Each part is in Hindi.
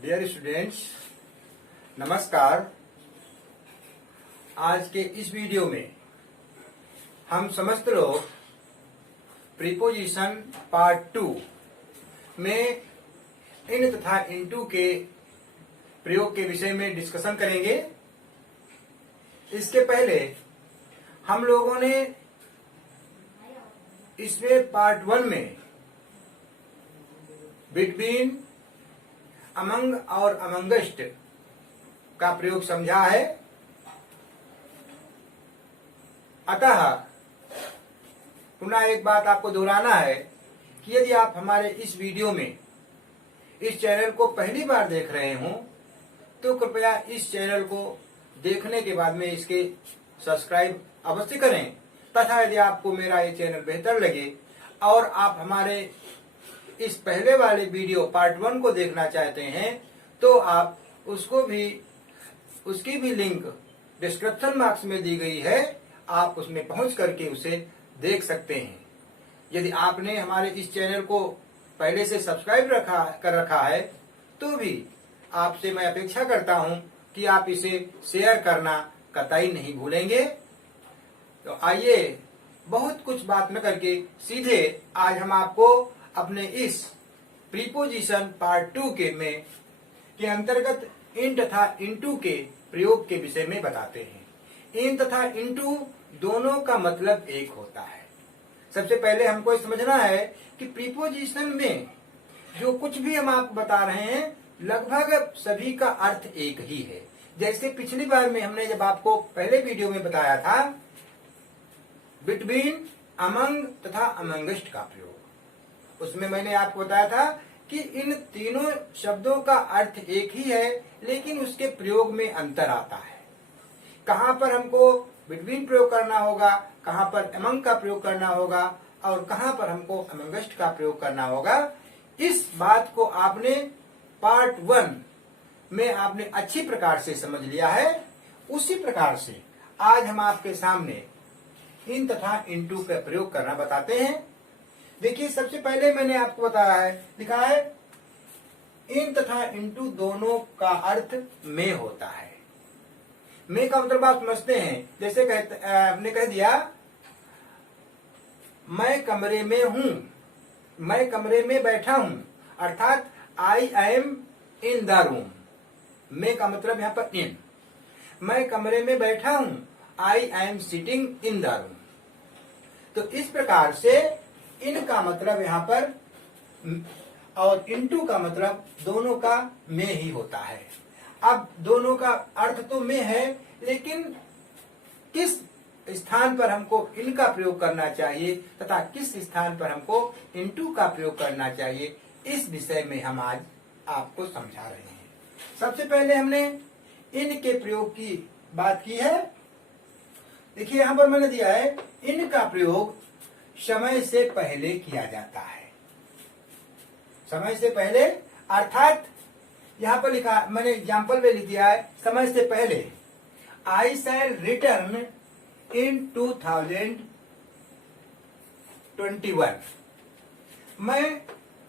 डियर स्टूडेंट्स, नमस्कार। आज के इस वीडियो में हम समस्त लोग प्रीपोजिशन पार्ट 2 में इन तथा इनटू के प्रयोग के विषय में डिस्कशन करेंगे। इसके पहले हम लोगों ने इसमें पार्ट 1 में बिटवीन, अमंग और अमंगस्ट का प्रयोग समझा है। अतः पुनः एक बात आपको दोहराना है कि यदि आप हमारे इस वीडियो में इस चैनल को पहली बार देख रहे हों तो कृपया इस चैनल को देखने के बाद में इसके सब्सक्राइब अवश्य करें, तथा यदि आपको मेरा ये चैनल बेहतर लगे और आप हमारे इस पहले वाले वीडियो पार्ट 1 को देखना चाहते हैं तो आप उसकी भी लिंक डिस्क्रिप्शन बॉक्स में दी गई है, आप उसमें पहुंच करके उसे देख सकते हैं। यदि आपने हमारे इस चैनल को पहले से सब्सक्राइब कर रखा है तो भी आपसे मैं अपेक्षा करता हूं कि आप इसे शेयर करना कतई नहीं भूलेंगे। तो आइए बहुत कुछ बात न करके सीधे आज हम आपको अपने इस प्रीपोजिशन पार्ट 2 के अंतर्गत इन तथा इनटू के प्रयोग के विषय में बताते हैं। इन तथा इनटू दोनों का मतलब एक होता है। सबसे पहले हमको समझना है कि प्रीपोजिशन में जो कुछ भी हम आपको बता रहे हैं लगभग सभी का अर्थ एक ही है। जैसे पिछली बार में हमने जब आपको पहले वीडियो में बताया था बिटवीन, अमंग तथा अमंगस्ट का प्रयोग, उसमें मैंने आपको बताया था कि इन तीनों शब्दों का अर्थ एक ही है, लेकिन उसके प्रयोग में अंतर आता है। कहाँ पर हमको बिटवीन प्रयोग करना होगा, कहाँ पर अमंग का प्रयोग करना होगा और कहाँ पर हमको अमंगस्ट का प्रयोग करना होगा। इस बात को आपने पार्ट 1 में आपने अच्छी प्रकार से समझ लिया है। उसी प्रकार से आज हम आपके सामने इन तथा इनटू का प्रयोग करना बताते हैं। देखिए, सबसे पहले मैंने आपको बताया है, लिखा है इन तथा इनटू दोनों का अर्थ में होता है। में का मतलब आप समझते हैं। जैसे हमने कह दिया मैं कमरे में हूं, मैं कमरे में बैठा हूं, अर्थात I am in the room. में का मतलब यहाँ पर इन। मैं कमरे में बैठा हूं, I am sitting in the room. तो इस प्रकार से इन का मतलब यहाँ पर और इनटू का मतलब दोनों का में ही होता है। अब दोनों का अर्थ तो में है, लेकिन किस स्थान पर हमको इनका प्रयोग करना चाहिए तथा किस स्थान पर हमको इनटू का प्रयोग करना चाहिए, इस विषय में हम आज आपको समझा रहे हैं। सबसे पहले हमने इन के प्रयोग की बात की है। देखिए, यहां पर मैंने दिया है इन का प्रयोग समय से पहले किया जाता है। समय से पहले अर्थात यहां पर लिखा, मैंने एग्जाम्पल में लिख दिया है समय से पहले। आई शैल रिटर्न इन 2021। मैं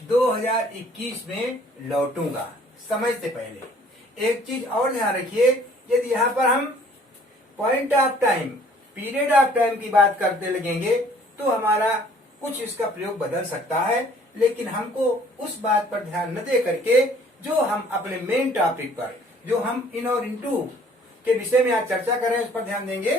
2021 में लौटूंगा, समय से पहले। एक चीज और ध्यान रखिए, यदि यहाँ पर हम point of time, period of time की बात करते लगेंगे तो हमारा कुछ इसका प्रयोग बदल सकता है, लेकिन हमको उस बात पर ध्यान न दे करके जो हम अपने मेन टॉपिक पर, जो हम इन और इनटू के विषय में आज चर्चा कर रहे हैं, उस पर ध्यान देंगे।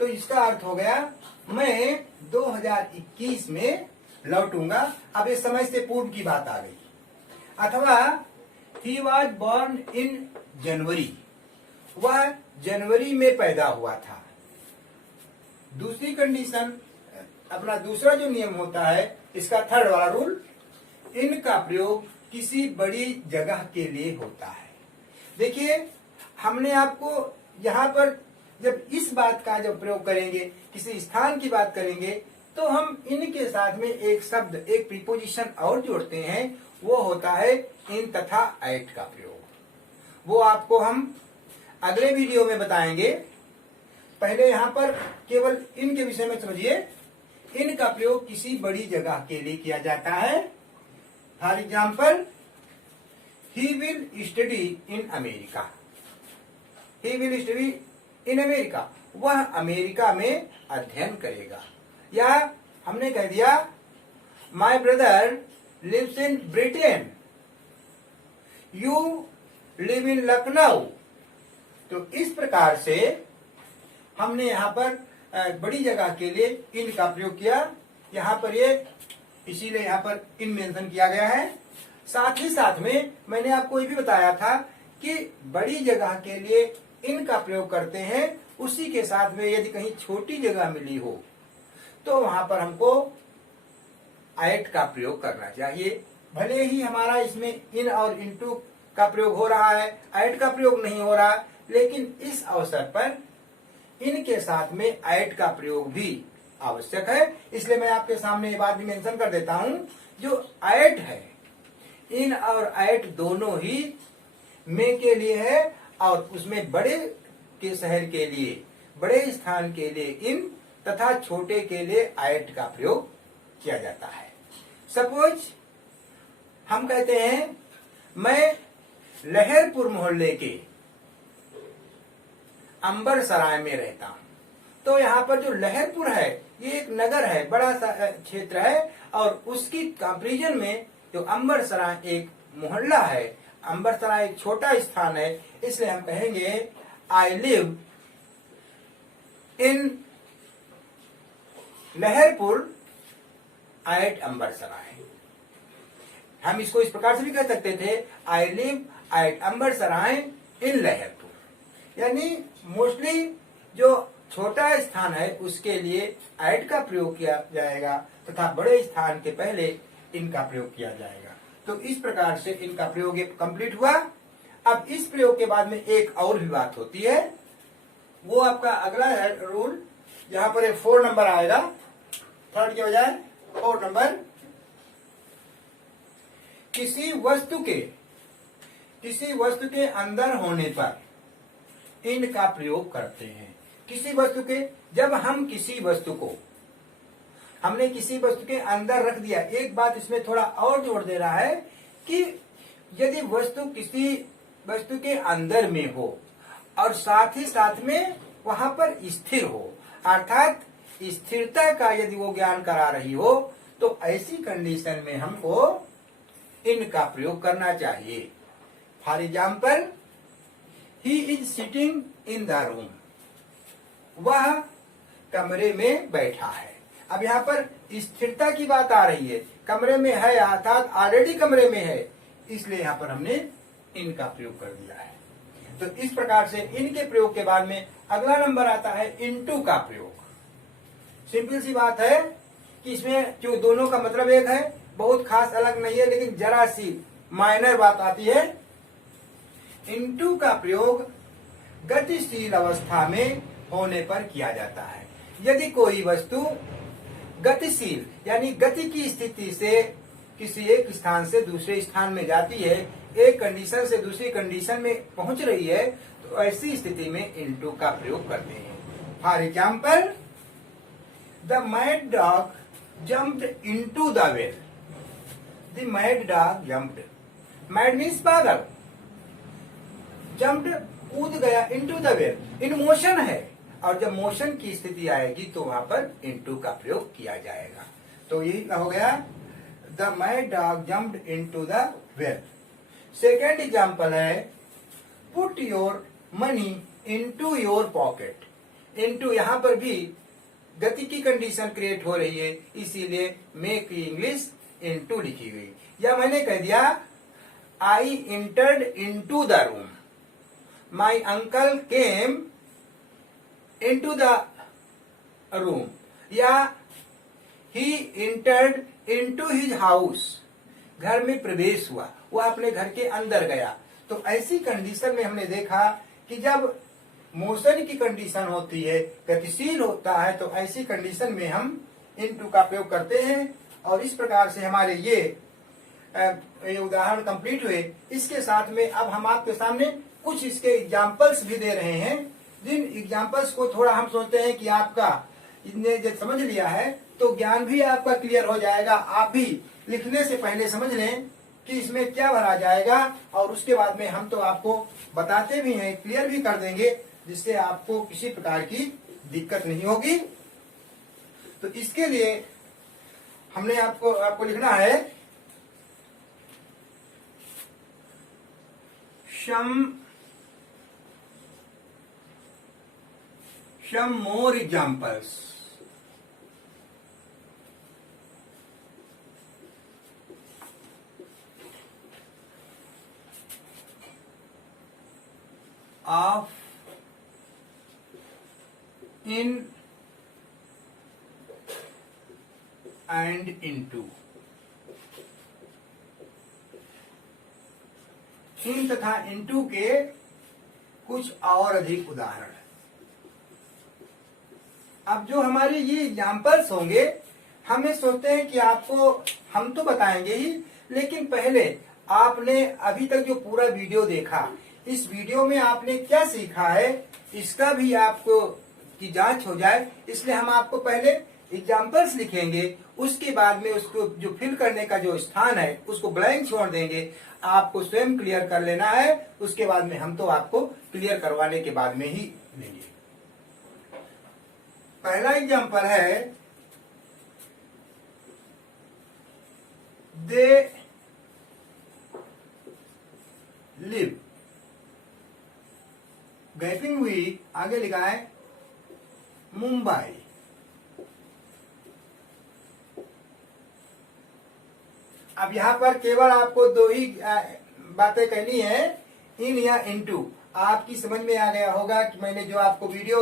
तो इसका अर्थ हो गया मैं 2021 में लौटूंगा। अब इस समय से पूर्व की बात आ गई। अथवा ही वॉज बॉर्न इन जनवरी, वह जनवरी में पैदा हुआ था। दूसरी कंडीशन, अपना दूसरा जो नियम होता है, इसका थर्ड वाला रूल, इनका प्रयोग किसी बड़ी जगह के लिए होता है। देखिए, हमने आपको यहाँ पर जब इस बात का जब प्रयोग करेंगे, किसी स्थान की बात करेंगे, तो हम इनके साथ में एक शब्द, एक प्रीपोजिशन और जोड़ते हैं, वो होता है इन तथा एट का प्रयोग। वो आपको हम अगले वीडियो में बताएंगे। पहले यहाँ पर केवल इन के विषय में समझिए। इन का प्रयोग किसी बड़ी जगह के लिए किया जाता है। For example, he will study in America. He will study in America, वह अमेरिका में अध्ययन करेगा। या हमने कह दिया my brother lives in Britain, you live in Lucknow. तो इस प्रकार से हमने यहाँ पर बड़ी जगह के लिए इन का प्रयोग किया। यहाँ पर ये इसीलिए यहाँ पर इन मेंशन किया गया है। साथ ही साथ में मैंने आपको ये भी बताया था कि बड़ी जगह के लिए इन का प्रयोग करते हैं, उसी के साथ में यदि कहीं छोटी जगह मिली हो तो वहां पर हमको एट का प्रयोग करना चाहिए। भले ही हमारा इसमें इन और इनटू का प्रयोग हो रहा है, एट का प्रयोग नहीं हो रहा, लेकिन इस अवसर पर इन के साथ में एट का प्रयोग भी आवश्यक है। इसलिए मैं आपके सामने ये बात भी मेंशन कर देता हूं, जो एट है इन और एट दोनों ही में के लिए है, और उसमें बड़े के शहर के लिए, बड़े स्थान के लिए इन तथा छोटे के लिए एट का प्रयोग किया जाता है। सपोज हम कहते हैं मैं लहरपुर मोहल्ले के अंबरसराय में रहता हूं। तो यहाँ पर जो लहरपुर है ये एक नगर है, बड़ा सा क्षेत्र है, और उसकी कंपैरिजन में जो अंबरसराय एक मोहल्ला है, अंबरसराय एक छोटा स्थान है, इसलिए हम कहेंगे I live in Laharpur at Ambarsarai. हम इसको इस प्रकार से भी कह सकते थे I live at Ambarsarai in Laharpur. यानी मोस्टली जो छोटा स्थान है उसके लिए एट का प्रयोग किया जाएगा तथा बड़े स्थान के पहले इनका प्रयोग किया जाएगा। तो इस प्रकार से इनका प्रयोग कंप्लीट हुआ। अब इस प्रयोग के बाद में एक और भी बात होती है, वो आपका अगला है रूल। यहाँ पर एक 4 नंबर आएगा, थर्ड के बजाय 4 नंबर। किसी वस्तु के अंदर होने पर इन का प्रयोग करते हैं। किसी वस्तु के, जब हम किसी वस्तु को हमने किसी वस्तु के अंदर रख दिया। एक बात इसमें थोड़ा और जोड़ दे रहा है कि यदि वस्तु किसी वस्तु के अंदर में हो और साथ ही साथ में वहां पर स्थिर हो, अर्थात स्थिरता का यदि वो ज्ञान करा रही हो, तो ऐसी कंडीशन में हमको इन का प्रयोग करना चाहिए। For example, he is sitting in the room, वह कमरे में बैठा है। अब यहाँ पर स्थिरता की बात आ रही है, कमरे में है अर्थात ऑलरेडी कमरे में है, इसलिए यहाँ पर हमने इन का प्रयोग कर दिया है। तो इस प्रकार से इनके प्रयोग के बाद में अगला नंबर आता है इनटू का प्रयोग। सिंपल सी बात है कि इसमें जो दोनों का मतलब एक है, बहुत खास अलग नहीं है, लेकिन जरा सी माइनर बात आती है। इनटू का प्रयोग गतिशील अवस्था में होने पर किया जाता है। यदि कोई वस्तु गतिशील यानी गति की स्थिति से किसी एक स्थान से दूसरे स्थान में जाती है, एक कंडीशन से दूसरी कंडीशन में पहुंच रही है, तो ऐसी स्थिति में इनटू का प्रयोग करते हैं। For example, the mad dog jumped into the well. The mad dog jumped, mad means पागल, जम्प्ड कूद गया, into the well in motion है, और जब मोशन की स्थिति आएगी तो वहां पर इनटू का प्रयोग किया जाएगा। तो यही हो गया, the mad dog jumped into the well. Second example है, put your money into your pocket. Into यहाँ पर भी गति की कंडीशन क्रिएट हो रही है, इसीलिए मेक इंग्लिश इनटू लिखी गई। या मैंने कह दिया, I entered into the room, my uncle came into the room, या he entered into his house, घर में प्रवेश हुआ, वह अपने घर के अंदर गया। तो ऐसी कंडीशन में हमने देखा कि जब मोशन की कंडीशन होती है, गतिशील होता है, तो ऐसी कंडीशन में हम इनटू का प्रयोग करते हैं। और इस प्रकार से हमारे ये उदाहरण कंप्लीट हुए। इसके साथ में अब हम आपके सामने कुछ इसके एग्जाम्पल्स भी दे रहे हैं, जिन एग्जाम्पल्स को थोड़ा हम सोचते हैं कि आपका इतने जब समझ लिया है तो ज्ञान भी आपका क्लियर हो जाएगा। आप भी लिखने से पहले समझ लें कि इसमें क्या भरा जाएगा, और उसके बाद में हम तो आपको बताते भी हैं, क्लियर भी कर देंगे, जिससे आपको किसी प्रकार की दिक्कत नहीं होगी। तो इसके लिए हमने आपको लिखना है some more examples of in and into। इन तथा इनटू के कुछ और अधिक उदाहरण। अब जो हमारे ये एग्जाम्पल्स होंगे, हमें सोचते हैं कि आपको हम तो बताएंगे ही, लेकिन पहले आपने अभी तक जो पूरा वीडियो देखा, इस वीडियो में आपने क्या सीखा है, इसका भी आपको की जांच हो जाए, इसलिए हम आपको पहले एग्जाम्पल्स लिखेंगे, उसके बाद में उसको जो फिल करने का जो स्थान है उसको ब्लैंक छोड़ देंगे। आपको स्वयं क्लियर कर लेना है, उसके बाद में हम तो आपको क्लियर करवाने के बाद में ही लेंगे। पहला एग्जाम्पल है दे लिव, गैपिंग हुई, आगे लिखा है मुंबई। अब यहां पर केवल आपको दो ही बातें कहनी है, इन या इनटू। आपकी समझ में आ गया होगा कि मैंने जो आपको वीडियो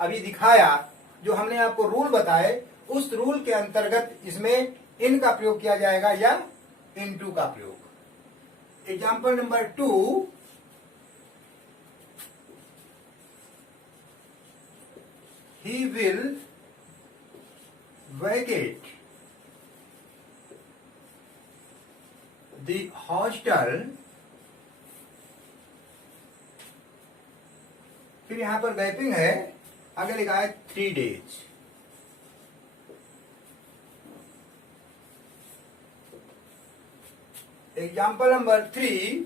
अभी दिखाया, जो हमने आपको रूल बताए, उस रूल के अंतर्गत इसमें इन का प्रयोग किया जाएगा या इनटू का प्रयोग। Example number 2, he will vacate the hostel, फिर यहां पर गैपिंग है, आगे लिखा है 3 days। एग्जाम्पल नंबर 3,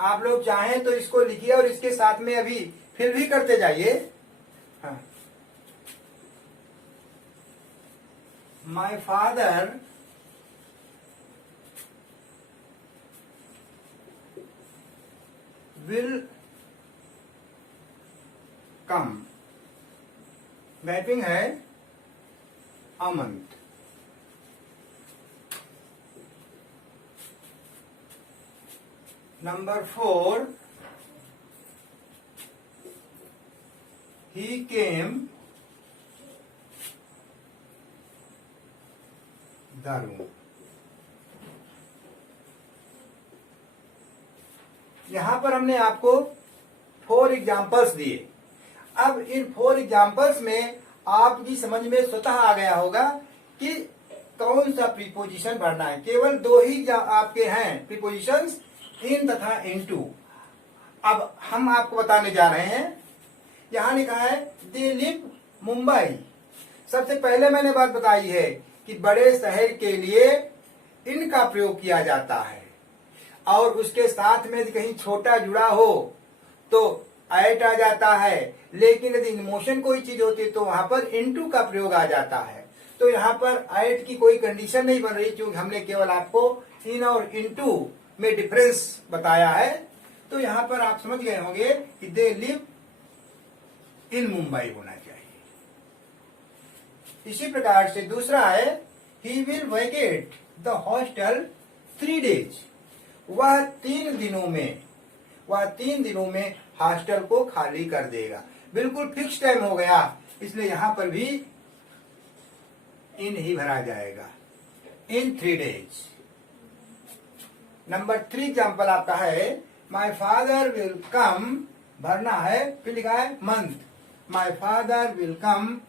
आप लोग चाहें तो इसको लिखिए और इसके साथ में अभी फिल भी करते जाइए। हाँ। My father will come, mapping है a month. Number 4, he came the room। यहां पर हमने आपको 4 एग्जाम्पल्स दिए। अब इन 4 एग्जाम्पल्स में आपकी समझ में स्वतः आ गया होगा कि कौन सा प्रीपोजिशन भरना है। केवल 2 ही आपके हैं प्रीपोजिशंस, इन तथा इनटू। अब हम आपको बताने जा रहे हैं, यहां लिखा है दे लिव मुंबई। सबसे पहले मैंने बात बताई है कि बड़े शहर के लिए इन का प्रयोग किया जाता है, और उसके साथ में यदि कहीं छोटा जुड़ा हो तो एट आ जाता है, लेकिन यदि इमोशन कोई चीज होती है तो वहां पर इनटू का प्रयोग आ जाता है। तो यहाँ पर एट की कोई कंडीशन नहीं बन रही, क्योंकि हमने केवल आपको इन और इनटू में डिफरेंस बताया है। तो यहाँ पर आप समझ गए होंगे कि दे लिव इन मुंबई होना चाहिए। इसी प्रकार से दूसरा है he will vacate the hostel 3 days। वह 3 दिनों में हॉस्टल को खाली कर देगा। बिल्कुल फिक्स टाइम हो गया, इसलिए यहां पर भी इन ही भरा जाएगा, इन 3 days। नंबर 3 एग्जाम्पल आपका है माई फादर विल कम, भरना है, फिर लिखा है month. My father will come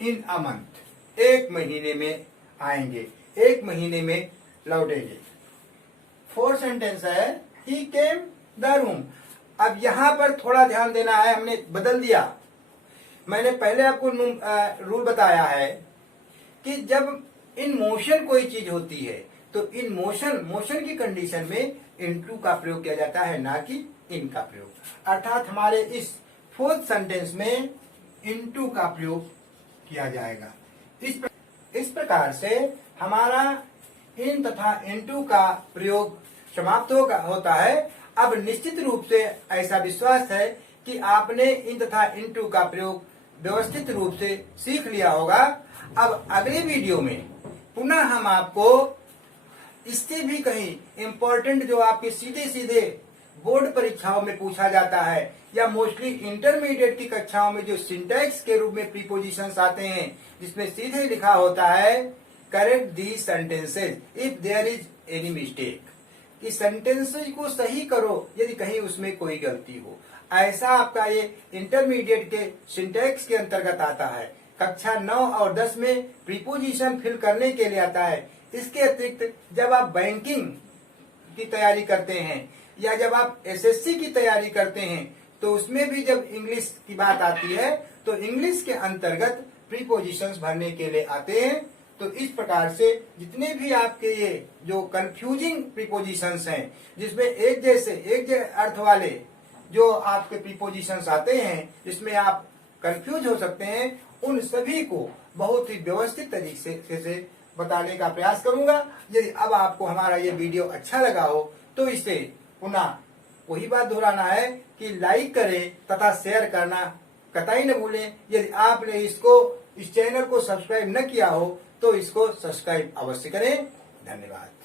in a month, 1 महीने में आएंगे, 1 महीने में लौटेंगे। 4th सेंटेंस है ही केम द रूम। अब यहां पर थोड़ा ध्यान देना है, हमने बदल दिया। मैंने पहले आपको रूल बताया है कि जब इन मोशन कोई चीज होती है तो इन मोशन की कंडीशन में इनटू का प्रयोग किया जाता है, ना कि इन का प्रयोग। अर्थात हमारे इस फोर्थ सेंटेंस में इनटू का प्रयोग किया जाएगा। इस प्रकार से हमारा इन तथा इनटू का प्रयोग समाप्त होता है। अब निश्चित रूप से ऐसा विश्वास है कि आपने इन तथा इनटू का प्रयोग व्यवस्थित रूप से सीख लिया होगा। अब अगले वीडियो में पुनः हम आपको इससे भी कहीं इम्पोर्टेंट जो आपके सीधे सीधे बोर्ड परीक्षाओं में पूछा जाता है या मोस्टली इंटरमीडिएट की कक्षाओं में जो सिंटैक्स के रूप में प्रीपोजिशंस आते हैं, जिसमें सीधे लिखा होता है correct the sentences if there is any mistake, कि सेंटेंसेज को सही करो यदि कहीं उसमें कोई गलती हो। ऐसा आपका ये इंटरमीडिएट के सिंटैक्स के अंतर्गत आता है। कक्षा 9 और 10 में प्रीपोजिशन फिल करने के लिए आता है। इसके अतिरिक्त जब आप बैंकिंग की तैयारी करते हैं या जब आप एसएससी की तैयारी करते हैं तो उसमें भी जब इंग्लिश की बात आती है तो इंग्लिश के अंतर्गत प्रीपोजिशंस भरने के लिए आते हैं। तो इस प्रकार से जितने भी आपके ये जो कंफ्यूजिंग प्रीपोजिशंस हैं, जिसमें एक जैसे अर्थ वाले जो आपके प्रीपोजिशंस आते हैं, जिसमें आप कंफ्यूज हो सकते हैं, उन सभी को बहुत ही व्यवस्थित तरीके से बताने का प्रयास करूंगा। यदि अब आपको हमारा ये वीडियो अच्छा लगा हो तो इसे पुनः वही बात दोहराना है कि लाइक करें तथा शेयर करना कतई न भूलें। यदि आपने इस चैनल को सब्सक्राइब न किया हो तो इसको सब्सक्राइब अवश्य करें। धन्यवाद।